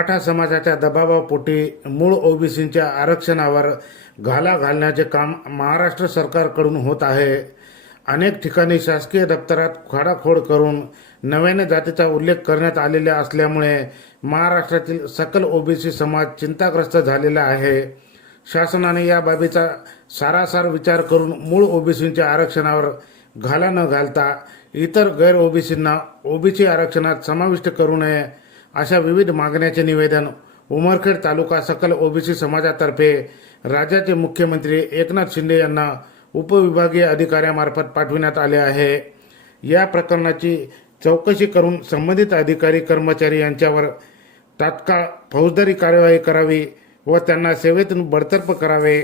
मराठा समाजाच्या दबावापोटी मूळ ओबीसींच्या आरक्षणावर घाला घालण्याचे काम महाराष्ट्र सरकारकडून होत आहे. अनेक ठिकाणी शासकीय दप्तरात खोडाखोड करून नव्याने जातीचा उल्लेख करण्यात आलेला असल्यामुळे महाराष्ट्रातील सकल ओबीसी समाज चिंताग्रस्त झालेला आहे. शासनाने या बाबीचा सारासार विचार करून मूळ ओबीसींच्या आरक्षणावर घाला न घालता इतर गैर ओबीसींना ओबीसी आरक्षणात समाविष्ट करू नये अशा विविध मागण्याचे निवेदन उमरखेड तालुका सकल ओबीसी समाजातर्फे राज्याचे मुख्यमंत्री एकनाथ शिंदे यांना उपविभागीय अधिकाऱ्यामार्फत पाठविण्यात आले आहे. या प्रकरणाची चौकशी करून संबंधित अधिकारी कर्मचारी यांच्यावर तात्काळ फौजदारी कार्यवाही करावी व त्यांना सेवेतून बडतर्फ करावे.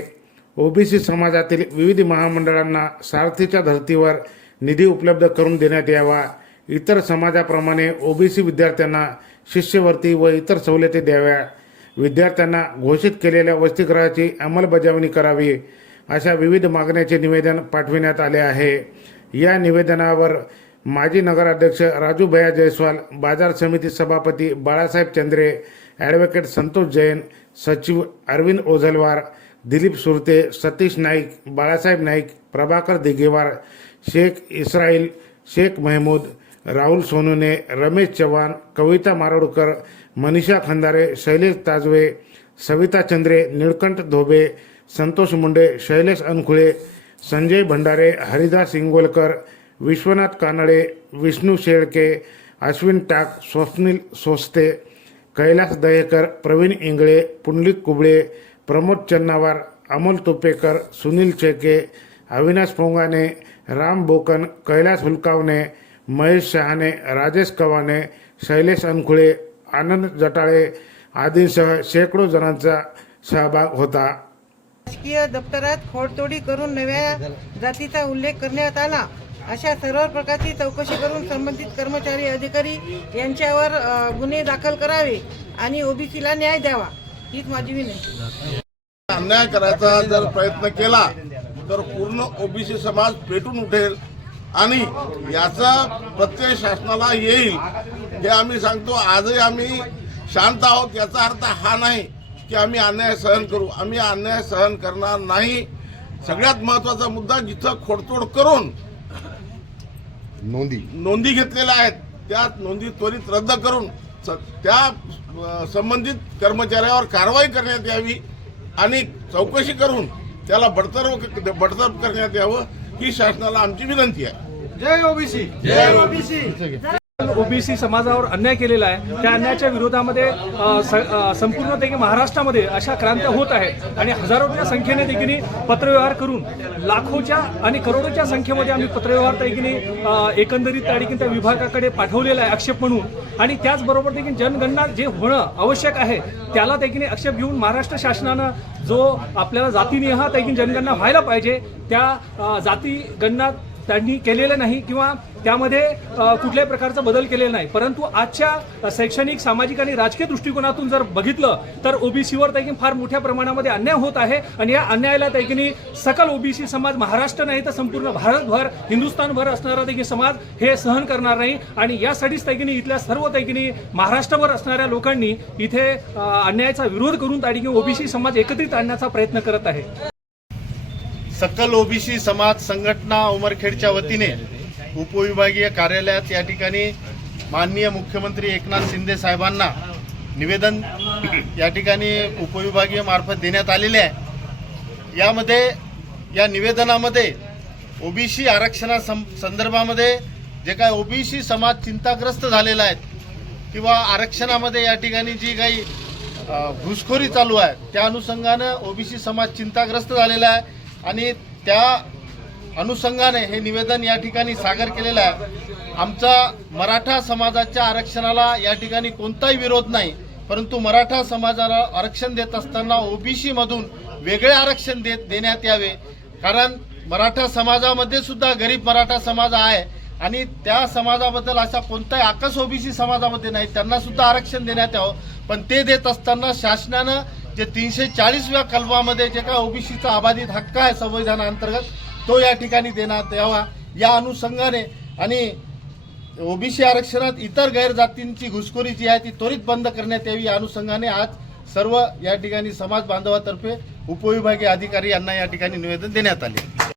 ओबीसी समाजातील विविध महामंडळांना सारथीच्या धर्तीवर निधी उपलब्ध करून देण्यात यावा. इतर समाजाप्रमाणे ओबीसी विद्यार्थ्यांना शिष्यवृत्ती व इतर सवलती द्याव्या. विद्यार्थ्यांना घोषित केलेल्या वसतिगृहाची अंमलबजावणी करावी अशा विविध मागण्याचे निवेदन पाठविण्यात आले आहे. या निवेदनावर माजी नगराध्यक्ष राजू भैया जयस्वाल बाजार समिती सभापती बाळासाहेब चंद्रे ॲडव्होकेट संतोष जैन सचिव अरविंद ओझलवार दिलीप सुरते सतीश नाईक बाळासाहेब नाईक प्रभाकर दिघेवार शेख इस्राईल शेख महमूद राहुल सोनूने रमेश चव्हाण कविता मारोडकर मनीषा खंदारे शैलेश ताजवे सविता चंद्रे निळकंठ धोबे संतोष मुंडे शैलेश अनखुळे संजय भंडारे हरिदास इंगोलकर विश्वनाथ कानडे विष्णू शेळके अश्विन टाक स्वप्नील सोस्ते कैलास दयेकर प्रवीण इंगळे पुंडलिक कुबळे प्रमोद चन्नावार अमोल तुपेकर सुनील शेके अविनाश पोंगाने राम बोकन कैलास हुलकावणे महेश शहाणे राजेश कवाने शैलेश अनखुळे आनंद जटाळे आदींसह शेकडो जणांचा सहभाग होता शासकीय दप्तरात खोडतोडी करून नव्या जातीचा उल्लेख करण्यात आला अशा सर्व प्रकारची चौकशी करून संबंधित कर्मचारी अधिकारी यांच्यावर गुन्हे दाखल करावे आणि ओबीसीला न्याय द्यावा हीच माझी विनंती अन्याय करायचा जर प्रयत्न केला तर पूर्ण ओबीसी समाज पेटून उठेल आणि याचा प्रत्यय शासनाला येईल हे आम्ही सांगतो. आजही आम्ही शांत आहोत याचा अर्थ हा नाही की आम्ही अन्याय सहन करू. आम्ही अन्याय सहन करणार नाही. सगळ्यात महत्त्वाचा मुद्दा जिथं खोडतोड करून नोंदी. नोंदी घेतलेल्या आहेत त्या नोंदी त्वरित रद्द करून त्या संबंधित कर्मचाऱ्यावर कारवाई करण्यात यावी आणि चौकशी करून त्याला बडतर्फ बडतर्फ करण्यात यावं. ही शासनाला आमची विनंती आहे. ओबीसी. ओबीसी समाजावर अन्याय केलेला आहे. त्या अन्यायाच्या विरोधामध्ये संपूर्ण देखील महाराष्ट्रामध्ये अशा क्रांत्या होत आहेत. आणि हजारोच्या संख्येने देखील पत्रव्यवहार करून लाखोच्या आणि करोडोच्या संख्येमध्ये आम्ही पत्रव्यवहार देखील एकंदरीत त्या देखील त्या विभागाकडे पाठवलेला आहे आक्षेप म्हणून. आणि त्याचबरोबर देखील जनगणना जे होणं आवश्यक आहे त्याला देखील आक्षेप घेऊन महाराष्ट्र शासनानं जो आपल्याला जातीनिहा देखील जनगणना व्हायला पाहिजे त्या जातीगणना जाती गणना त्यांनी केलेलं नाही किंवा त्यामध्ये कुठल्याही प्रकारचा बदल केलेला नाही. परंतु आजच्या शैक्षणिक सामाजिक आणि राजकीय दृष्टिकोनातून जर बघितलं तर ओबीसीवर त्याकी फार मोठ्या प्रमाणामध्ये अन्याय होत आहे आणि या अन्यायाला देखील सकल ओबीसी समाज महाराष्ट्र नाही तर संपूर्ण भारतभर हिंदुस्थानभर असणारा देखील समाज हे सहन करणार नाही. आणि यासाठीच देखील इथल्या सर्व देखील महाराष्ट्रभर असणाऱ्या लोकांनी इथे अन्यायाचा विरोध करून त्या ओबीसी समाज एकत्रित आणण्याचा प्रयत्न करत आहे. सकल ओबीसी समाज संघटना उमरखेडच्या वतीने उपविभागीय कार्यालयात या ठिकाणी माननीय मुख्यमंत्री एकनाथ शिंदे साहेबांना निवेदन या ठिकाणी उपविभागीय मार्फत देण्यात आलेले आहे. यामध्ये या निवेदनामध्ये ओबीसी आरक्षणा सं संदर्भामध्ये जे काय ओबीसी समाज चिंताग्रस्त झालेला आहे किंवा आरक्षणामध्ये या ठिकाणी जी काही घुसखोरी चालू आहे त्या अनुषंगानं ओबीसी समाज चिंताग्रस्त झालेला आहे. आणि त्या अनुषंगाने हे निवेदन या ठिकाणी सादर केलेलं आहे. आमचा मराठा समाजाच्या आरक्षणाला या ठिकाणी कोणताही विरोध नाही परंतु मराठा समाजाला आरक्षण देत असताना ओबीसी मधून वेगळे आरक्षण देत देण्यात यावे. कारण मराठा समाजामध्ये सुद्धा गरीब मराठा समाज आहे आणि त्या समाजाबद्दल असा कोणताही आकस ओबीसी समाजामध्ये नाही. त्यांना सुद्धा आरक्षण देण्यात यावं. पण ते देत असताना शासनानं जे तीनशे चाळीसव्या कलमामध्ये जे काय ओबीसीचा अबाधित हक्क आहे संविधानाअंतर्गत तो या ठिकाणी देण्यात यावा. या अनुषंगाने आणि ओबीसी आरक्षणात इतर गैरजातींची घुसखोरी जी आहे ती त्वरित बंद करण्यात यावी. या अनुषंगाने आज सर्व या ठिकाणी समाज बांधवातर्फे उपविभागीय अधिकारी यांना या ठिकाणी निवेदन देण्यात आले.